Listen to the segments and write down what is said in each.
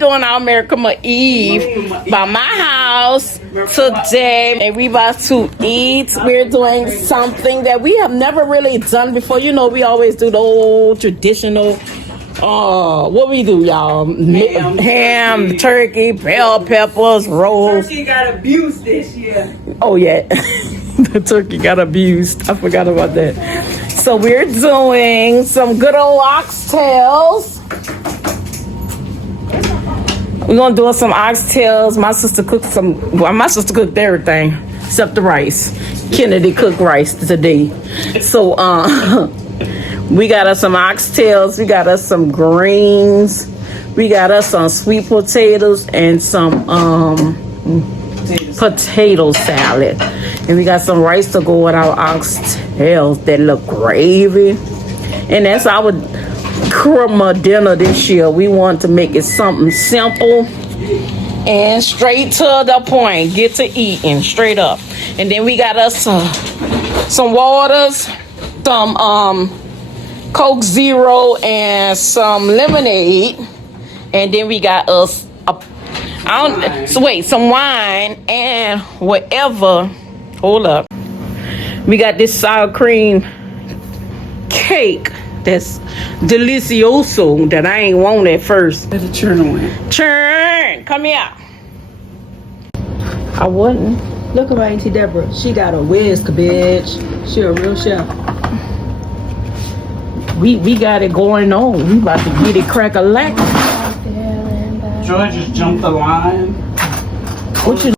doing our American Eve by my house today, and we about to eat. We're doing something that we have never really done before. You know, we always do the old traditional. What we do, y'all? Ham, turkey, bell peppers, rolls. Turkey got abused this year. Oh yeah, the turkey got abused. I forgot about that. So we're doing some good old oxtails. We're gonna do some oxtails. My sister cooked my sister cooked everything except the rice. Kennedy cooked rice today. So we got us some oxtails, we got us some greens, we got us some sweet potatoes and some potato salad. And we got some rice to go with our oxtails that look gravy. And that's our Christmas dinner this year. We want to make it something simple and straight to the point. Get to eating straight up. And then we got us some waters, some Coke Zero and some lemonade, and then we got us some wine and whatever. Hold up, we got this sour cream cake that's delicioso that I ain't want at first. Better turn on. Churn, come here. I wouldn't. Look at my Auntie Deborah. She got a whiz, bitch. She a real chef. We got it going on. We about to get it crack-a-lack. George just jumped the line. What you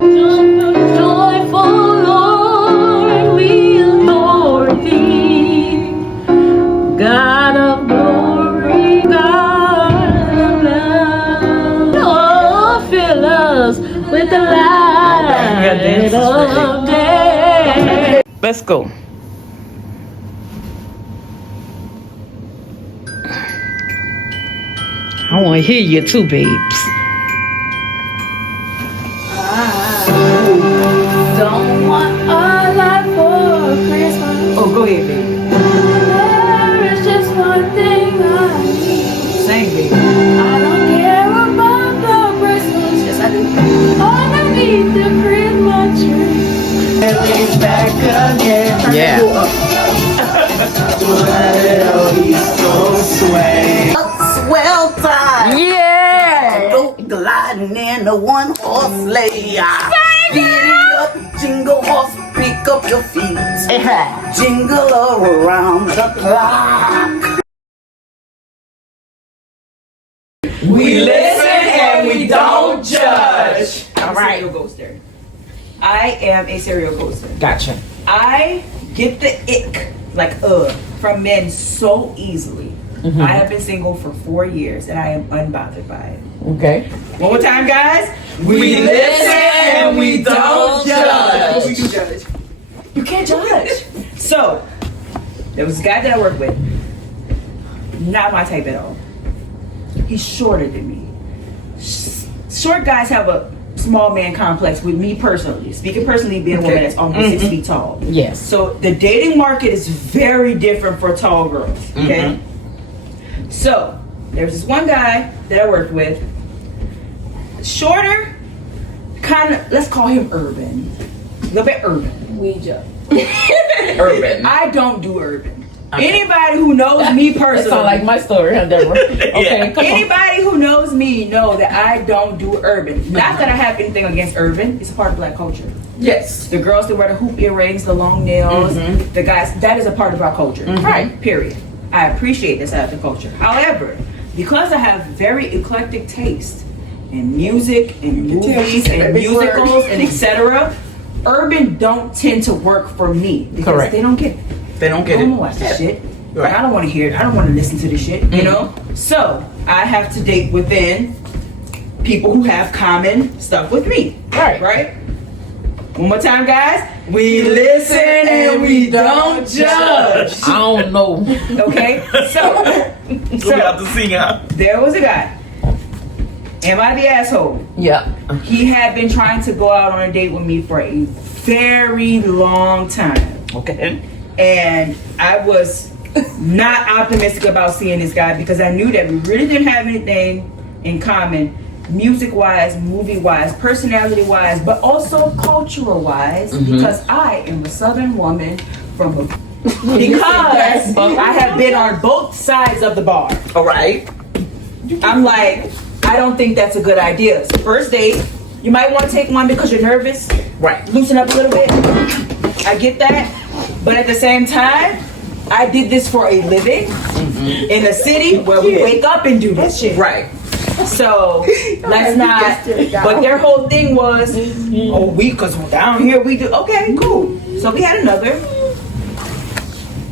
Joyful Lord, we adore thee. God of glory, God of love. Oh, fill us with the light of day. Let's go. I want to hear you too, babes. Don't want a lot for Christmas. Oh, go ahead, baby. There is just one thing I need. Sing, baby. I don't care about the Christmas. Yes, I do. Underneath the Christmas tree. It's back again. Yeah. He's so sway. Swell time. Yeah. Go gliding in a one-horse sleigh. Giddy up, jingle horse, pick up your feet. Jingle around the clock. We listen and we don't judge. All right. Serial ghoster. I am a serial ghoster. Gotcha. I get the ick, from men so easily. Mm-hmm. I have been single for 4 years and I am unbothered by it. Okay. One more time, guys. We listen and we don't judge. We do judge. You can't judge. So, there was a guy that I worked with. Not my type at all. He's shorter than me. Short guys have a small man complex with me personally. Speaking personally, being a woman that's almost 6 feet tall. Yes. So, the dating market is very different for tall girls. Okay? So, there's this one guy that I worked with. Shorter, kind of, let's call him urban. A little bit urban. Ouija. Urban. I don't do urban. Okay. Anybody who knows me personally. That sounds like my story, huh, Deborah? Okay, come on. Anybody who knows me know that I don't do urban. Not that I have anything against urban. It's a part of black culture. Yes. The girls that wear the hoop earrings, the long nails, the guys, that is a part of our culture. Right, period. I appreciate this out of the culture. However, because I have very eclectic taste in music and movies and musicals and etc., urban don't tend to work for me because they don't get it. They don't get I don't it. watch this shit. Right. I don't want to hear it. I don't want to listen to this shit. You know. So I have to date within people who have common stuff with me. Right. One more time, guys. We listen and we don't judge. I don't know. Okay. So We got to sing out. there was a guy. Am I the asshole? Yeah. He had been trying to go out on a date with me for a very long time. Okay. And I was not optimistic about seeing this guy because I knew that we really didn't have anything in common music-wise, movie-wise, personality-wise, but also cultural-wise, because I am a Southern woman from a because I have been on both sides of the bar. All right. I'm like, I don't think that's a good idea. So first date, you might want to take one because you're nervous. Right. Loosen up a little bit. I get that. But at the same time, I did this for a living in a city where we wake up and do this shit. Right. So let's not. But their whole thing was, because down here we do. Okay, cool. So we had another.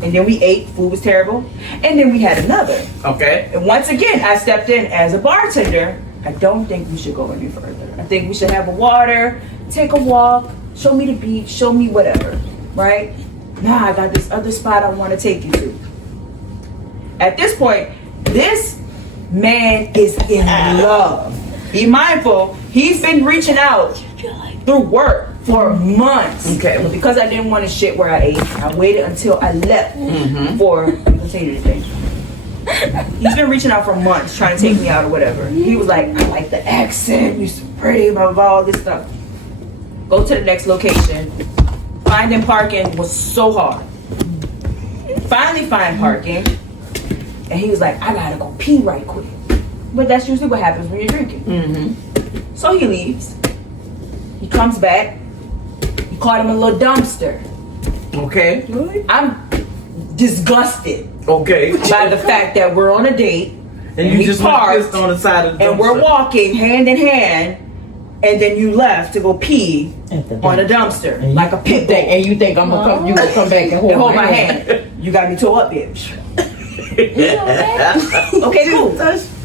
And then we ate, food was terrible. And then we had another. Okay. And once again, I stepped in as a bartender. I don't think we should go any further. I think we should have a water, take a walk, show me the beach, show me whatever, right? Nah, I got this other spot I want to take you to. At this point, this man is in love. Be mindful, he's been reaching out through work for months. Okay. But because I didn't want to shit where I ate, I waited until I left for continue to think. He's been reaching out for months trying to take me out or whatever. He was like, I like the accent, you're so pretty, blah, blah, blah, all this stuff. Go to the next location. Finding parking was so hard. Finally find parking. And he was like, I gotta go pee right quick. But that's usually what happens when you're drinking. So he leaves. He comes back. He caught him in a little dumpster. Okay. I'm disgusted Okay. by the fact that we're on a date And you we just parked, pissed on the side of the and we're dumpster. walking hand in hand, and then you left to go pee on a dumpster like a pit bull. And you think I'm gonna come? You gonna come back and Hold my hand. You got me tore up, bitch. Okay, cool.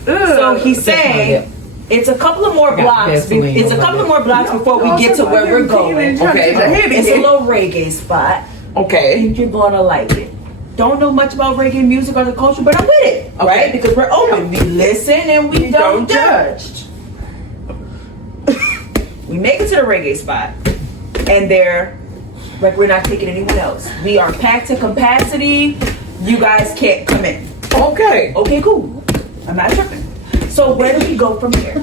So he's saying it's a couple of more blocks. It's a couple of more blocks before we get to where we're going. Okay. It's a little reggae spot. I Okay. think you're gonna like it. Don't know much about reggae music or the culture, but I'm with it, right? Because we're open. We listen and we don't judge. We make it to the reggae spot, and they're like, we're not taking anyone else. We are packed to capacity. You guys can't come in. Okay. Okay, cool. I'm not tripping. So where do we go from here?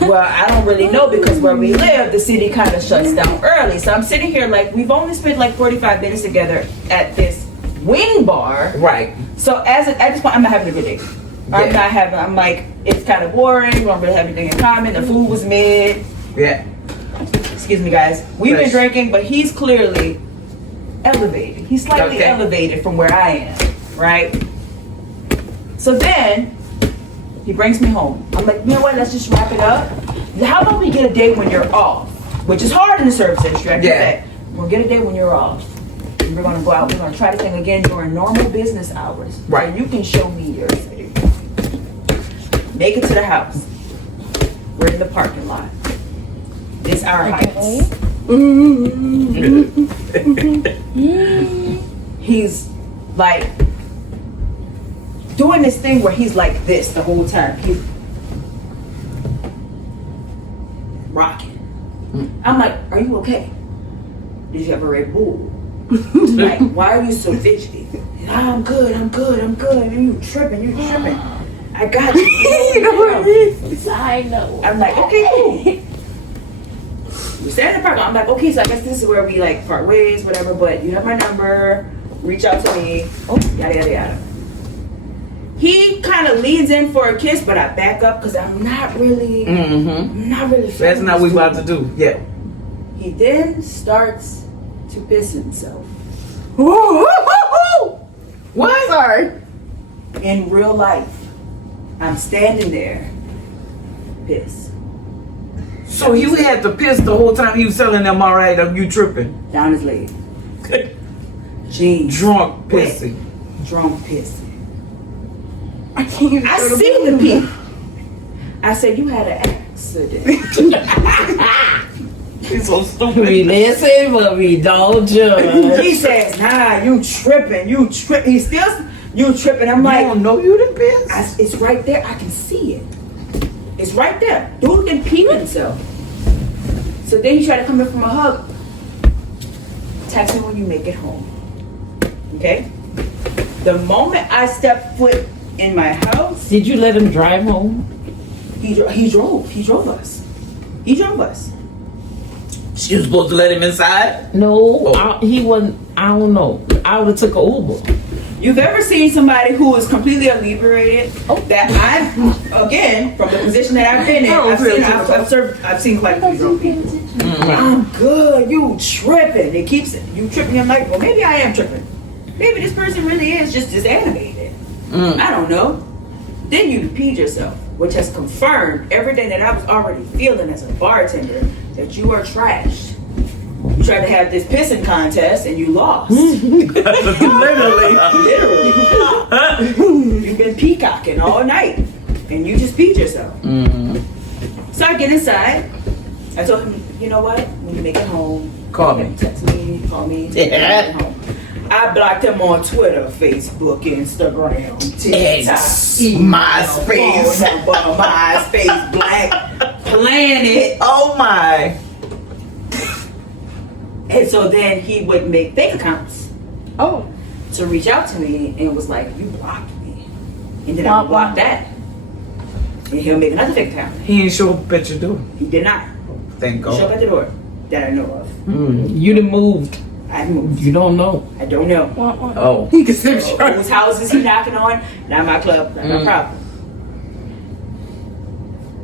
Well, I don't really know because where we live, the city kind of shuts down early. So I'm sitting here like we've only spent like 45 minutes together at this wing bar. Right. So at this point, I'm not having a good day. I'm like, it's kind of boring. We don't really have anything in common. The food was mid. Yeah. Excuse me, guys. We've been drinking, but he's clearly elevated. He's slightly elevated from where I am, right? So then he brings me home. I'm like, you know what? Let's just wrap it up. How about we get a day when you're off? Which is hard in the service industry. I get that. We'll get a day when you're off. We're gonna go out. We're gonna try this thing again during normal business hours. Right. So you can show me your city. Make it to the house. We're in the parking lot. This our heights. He's like doing this thing where he's like this the whole time. He's rocking. I'm like, are you okay? Did you have a Red Bull? Like, why are you so fidgety? I'm good. And you tripping. I got you. I know. I'm like, okay, cool. We stand in the park. I'm like, okay, so I guess this is where we like part ways, whatever. But you have my number. Reach out to me. Oh, yada yada yada. He kind of leads in for a kiss, but I back up because I'm not really. I'm not really. That's not what we about to do. Yeah. He then starts to piss himself. What? Sorry. In real life, I'm standing there, piss. So you had to piss the whole time he was telling them, all right, you tripping. Down his leg. Jeans. Drunk wet, pissing. Drunk pissing. I can't. I see the pee. I said, you had an accident. He's so stupid. We listen, but we don't judge. He says, nah, you tripping. He still, you tripping. I'm You like, don't know you done piss? it's right there. I can see it. It's right there. Dude can pee himself. So then he tried to come in from a hug. Text me when you make it home. Okay? The moment I step foot in my house, Did you let him drive home? He drove us. He drove us. She was supposed to let him inside. No, Oh. he wasn't. I don't know. I would have took an Uber. You've ever seen somebody who is completely inebriated? That again, from the position that I've been in, I've seen quite a few drunk people. I'm good. You tripping? It keeps you tripping. I'm like, well, maybe I am tripping. Maybe this person really is just animated. I don't know. Then you peed yourself, which has confirmed everything that I was already feeling as a bartender, that you are trashed. You tried to have this pissing contest and you lost. Literally. You've been peacocking all night and you just peed yourself. So I get inside. I told him, you know what? When you make it home, Call me. Text me, call me. Yeah. Home. I blocked him on Twitter, Facebook, Instagram, TikTok, MySpace. MySpace, Black Planet. Oh my. And so then he would make fake accounts. To reach out to me and was like, you blocked me. And then I would block that. And he'll make another fake account. He ain't show up at your door. He did not. Thank Show up God. at the door that I know of. You done moved. I moved. You don't know. I don't know. Oh. He can save whose house is he knocking on? Not my club. Not my problem.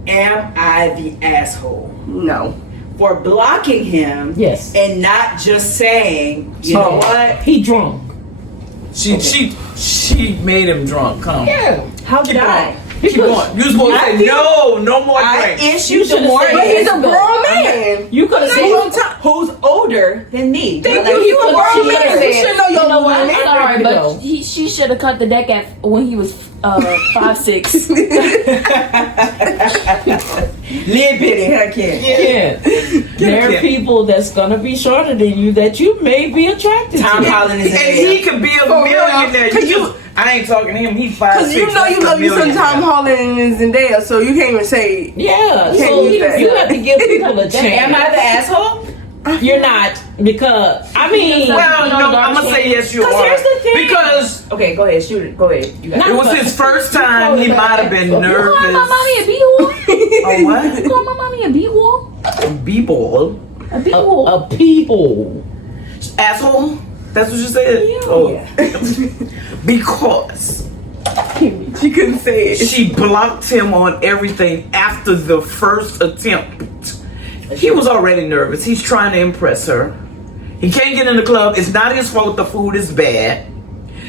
Am I the asshole? No. For blocking him Yes. and not just saying, you know what? He drunk. She made him drunk. Come. Yeah. How did I? Keep going. You supposed to I say feel- no more I drink. issued the should've warning. said He's a grown man. You could have Who's, said. who's older than me? Thank Like, you. You a grown man. You said, should know your you know what? limit. I'm Sorry, ready to but go. she should have cut the deck at when he was 5'6". Little bitty, heck yeah. Yeah. There are Yeah. people that's gonna be shorter than you that you may be attracted Tom to. Holland is in And there. he could be a millionaire. I ain't talking to him. He's 5'6". Because you know you love you some Tom Holland and Zendaya, so you can't even say. Yeah, Can't so use you that. have to give people a Am chance. I the asshole? You're not, because I mean, Well, no, I'm gonna say yes, you are. here's the thing. Because Okay, go ahead, shoot it. Go ahead. You got it was his first time. He might have been You call my nervous. mommy a b-hole? Oh, what? You call my mommy a b-hole? B-ball. A b-hole? a people. Asshole? That's what you said? Oh. Because She couldn't say it. she blocked him on everything after the first attempt. He was already nervous. He's trying to impress her. He can't get in the club. It's not his fault the food is bad.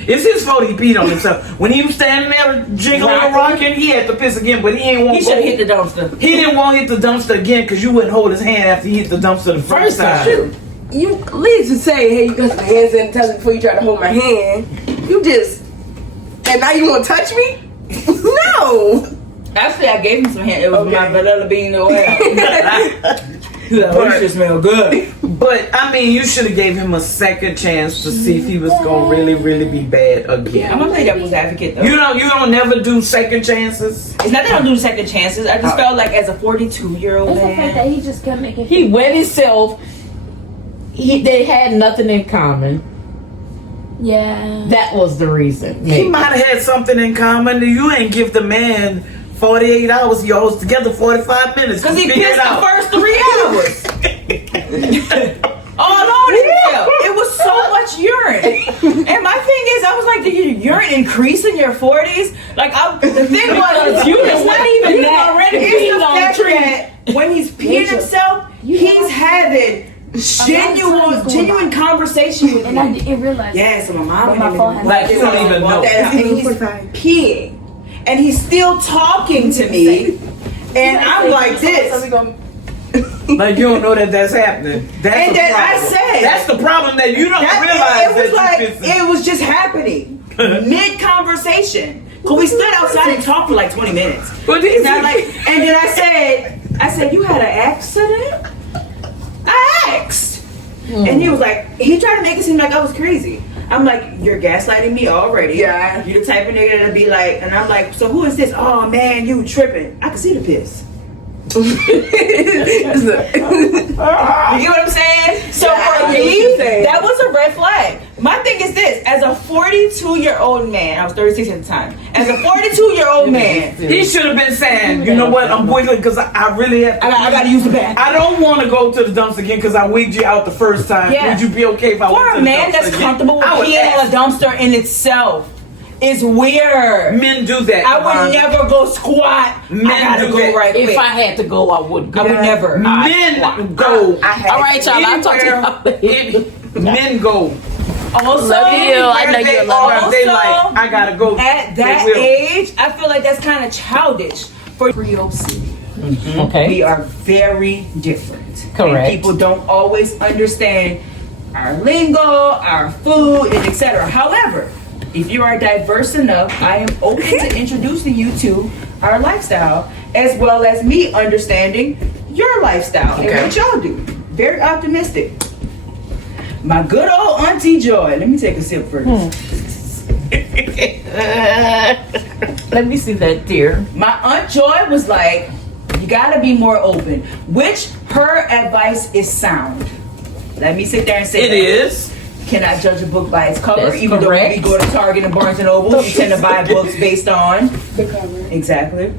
It's his fault he peed on himself. When he was standing there jiggling and rocking, he had to piss again, but he ain't want He to should have hit the dumpster. He didn't want to hit the dumpster again because you wouldn't hold his hand after he hit the dumpster the first time. You lead to say, hey, you got some hand sanitizer before you try to hold my hand. You just. And now you want to touch me? No! Actually, I gave him some hand. It was Okay. my vanilla bean oil. He's like, oh, you should smell good. But I mean, you should have gave him a second chance to see if he was gonna really, really be bad I'm again. gonna play devil's advocate though. You don't never do second chances. It's not that I don't do second chances. I just felt like as a 42-year-old It's the fact man. that he just kept making. He wet himself. They had nothing in common. Yeah. That was the reason. He maybe. might have had something in common. You ain't give the man 48 hours. Y'all was together 45 minutes. Because he Figure pissed it the out. first 3 hours. All on himself. It was so much urine. And my thing is, I was like, did your urine increase in your 40s? Like, the thing was, it's not even that. already It's peed the on fact trees. that when he's peeing himself, he's having genuine conversation with And I me. didn't realize. Yeah, so my mom But my and phone has- Like, you don't even know. and he's peeing, and he's still talking to me, and I'm like this. Like you don't know that that's happening. That's And the then I problem. said- That's the problem that you don't realize It was that like you pissing. it was just happening mid conversation. Cause we stood outside and talked for like 20 minutes. But And then I said, you had an accident? I asked. And he was like, he tried to make it seem like I was crazy. I'm like, you're gaslighting me already. Yeah. You the type of nigga that'll be like, and I'm like, so who is this? Oh man, you tripping. I can see the piss. You get what I'm saying? So Yeah, I for get what me, you're saying. that was a red flag. My thing is this: as a 42-year-old man, I was 36 at the time. As a 42-year-old man, He should have been saying, you know what, I'm boiling because I really have to. I got to use the bathroom. I don't want to go to the dumps again because I wigged you out the first time. Yeah. Would you be okay if I For went to a the man dumpster that's again? comfortable with I would peeing ask. in a dumpster in itself is weird. Men do that. I would Yvonne. never go squat. Men I gotta do go that. right quick. If I had to go, I would go. I would never. Men go. All right, y'all. I'll talk to Anywhere, men go. Also, Love you. I know Where they you are, love they Also, like, I gotta go. at They that will. age, I feel like that's kind of childish for Rio City. Okay. We are very different. Correct. And people don't always understand our lingo, our food, and etc. However, if you are diverse enough, I am open to introducing you to our lifestyle, as well as me understanding your lifestyle Okay. and what y'all do. Very optimistic. My good old Auntie Joy. Let me take a sip first. Let me see that, dear. My Aunt Joy was like, you gotta be more open, which her advice is sound. Let me sit there and say It is. Cannot judge a book by its cover, That's even correct. though when we go to Target and Barnes and Noble, we tend to buy books based on The cover. exactly.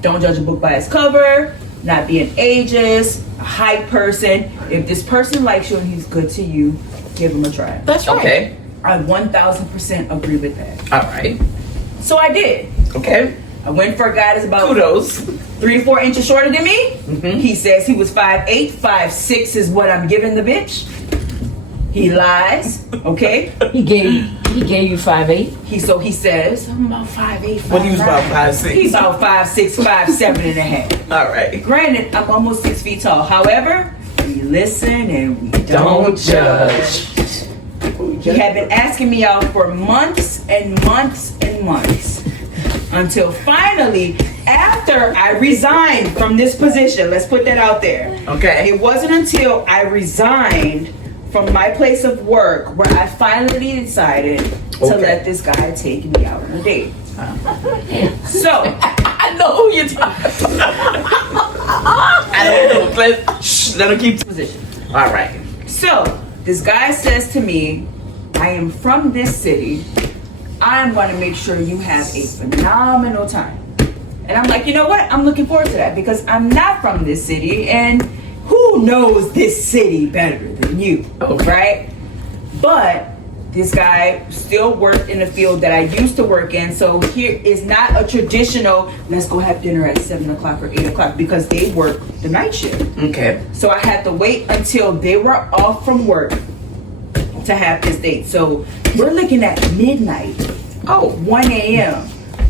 Don't judge a book by its cover. Not being ageist, a hype person. If this person likes you and he's good to you, give him a try. That's right. Okay. I 1000% agree with that. All right. So I did. Okay. I went for a guy that's about Kudos. 3 to 4 inches shorter than me. He says he was 5'8", 5'6" is what I'm giving the bitch. He lies. Okay. He gave you 5'8". He says I'm about 5'8", 5'9". When he was about 5'6". He's about 5'6", 5'7" and a half. All right. Granted, I'm almost 6 feet tall. However, we listen and we Don't judge. He had been asking me out for months and months and months. Until finally, after I resigned from this position, let's put that out there. Okay. It wasn't until I resigned from my place of work where I finally decided to Okay. let this guy take me out on a date. So, I know who you're talking I don't know. Let him keep. position. All right. So, this guy says to me, I am from this city. I'm going to make sure you have a phenomenal time. And I'm like, you know what? I'm looking forward to that because I'm not from this city and who knows this city better than you, right? But this guy still worked in the field that I used to work in. So here is not a traditional, let's go have dinner at 7 o'clock or 8 o'clock because they work the night shift. Okay. So I had to wait until they were off from work to have this date. So we're looking at midnight, 1 a.m.,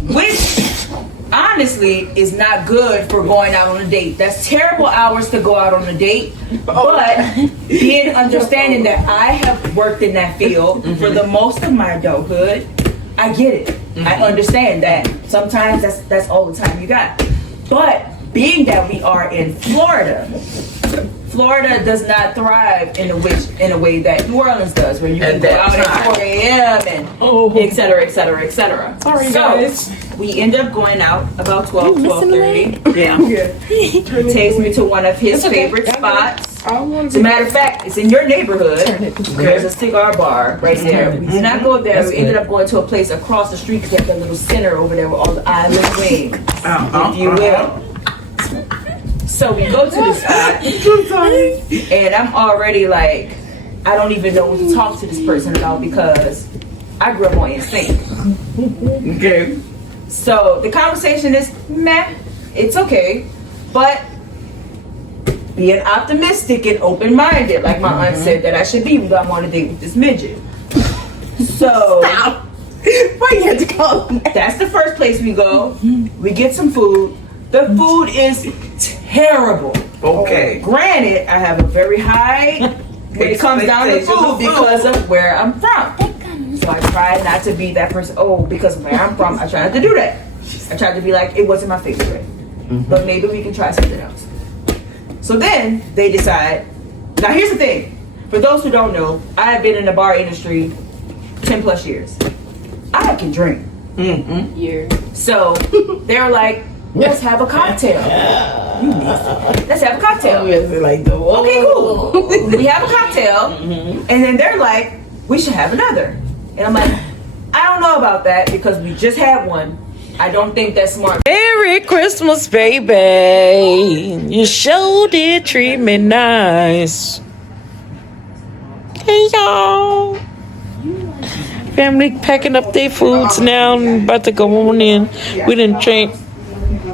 which honestly is not good for going out on a date. That's terrible hours to go out on a date. But being understanding that I have worked in that field for the most of my adulthood, I get it. I understand that sometimes that's all the time you got. But being that we are in Florida does not thrive in a way that New Orleans does, where you can At go that out at time. 4 a.m. and et cetera, et cetera, et cetera. Sorry, So, guys. we end up going out about 12:30. Yeah. He takes me to one of his favorite spots. As a matter of fact, it's in your neighborhood. There's a cigar bar right there. We did not go there. We ended up going to a place across the street because they have that little center over there with all the island wings, if you will. So we go to this spot, and I'm already like, I don't even know what to talk to this person about because I grew up on instinct. Okay. So the conversation is meh, it's okay, but being optimistic and open-minded, like my aunt said that I should be when I'm on a date with this midget. So Why you had to call him that? that's the first place we go. We get some food. The food is terrible. Okay. Granted, I have a very high when it comes down to Expectations food of because of where I'm from. So I try not to be that person. Oh, because of where I'm from, I try not to do that. I tried to be like, it wasn't my favorite, but maybe we can try something else. So then they decide. Now here's the thing. For those who don't know, I have been in the bar industry 10 plus years. I can drink. So they're like, let's have a cocktail. Let's have a cocktail. Okay, cool. We have a cocktail, and then they're like, we should have another. And I'm like, I don't know about that because we just had one. I don't think that's smart. Merry Christmas, baby. You sure did treat me nice. Hey, y'all. Family packing up their foods now. I'm about to go on in. We didn't drink.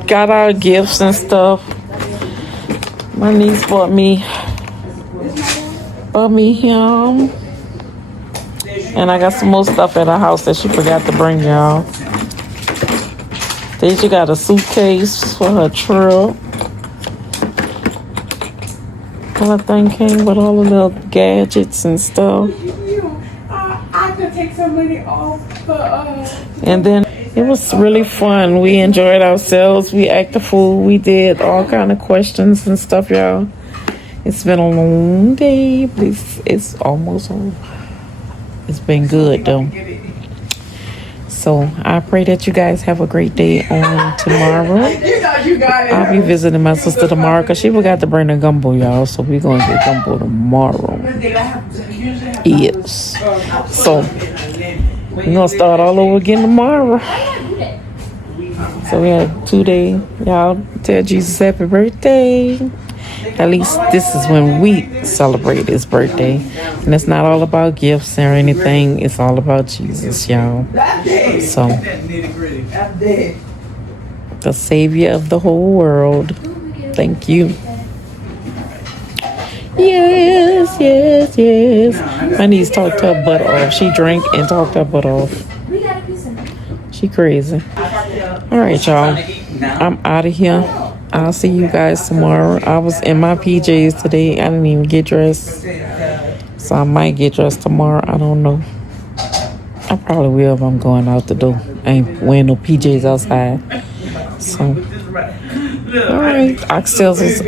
Got our gifts and stuff. My niece bought me him. And I got some more stuff at her house that she forgot to bring, y'all. Then she got a suitcase for her trip. And that thing came with all the little gadgets and stuff. I could take some money off for And then it was really fun. We enjoyed ourselves. We acted fool. We did all kind of questions and stuff, y'all. It's been a long day, but it's almost over. It's been good though. So I pray that you guys have a great day on tomorrow. you got it. I'll be visiting my sister tomorrow because she forgot to bring the gumbo, y'all. So we're going to get gumbo tomorrow. Yes. So we're going to start all over again tomorrow. So we had 2 days. Y'all tell Jesus happy birthday. At least this is when we celebrate his birthday. And it's not all about gifts or anything. It's all about Jesus, y'all. So, the Savior of the whole world. Thank you. Yes, yes, yes. My niece talked her butt off. She drank and talked her butt off. She crazy. All right, y'all. I'm out of here. I'll see you guys tomorrow. I was in my PJs today. I didn't even get dressed. So I might get dressed tomorrow. I don't know. I probably will if I'm going out the door. I ain't wearing no PJs outside. So, alright. Oxtails was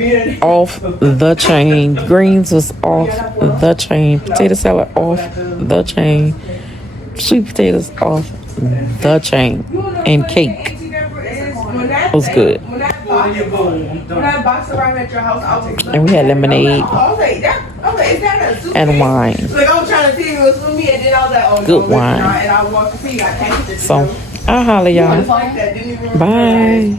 off the chain. Greens was off the chain. Potato salad off the chain. Sweet potatoes off the chain. And cake. It was good. When I box around at your house, I was And we had lemonade okay, is that a suitcase? and wine. Like I was trying to see if it was for me, and then I was like, oh, Good no, wine. and I walked to see, I packed it. So, I'll holler y'all. Like that, didn't even remember. Bye.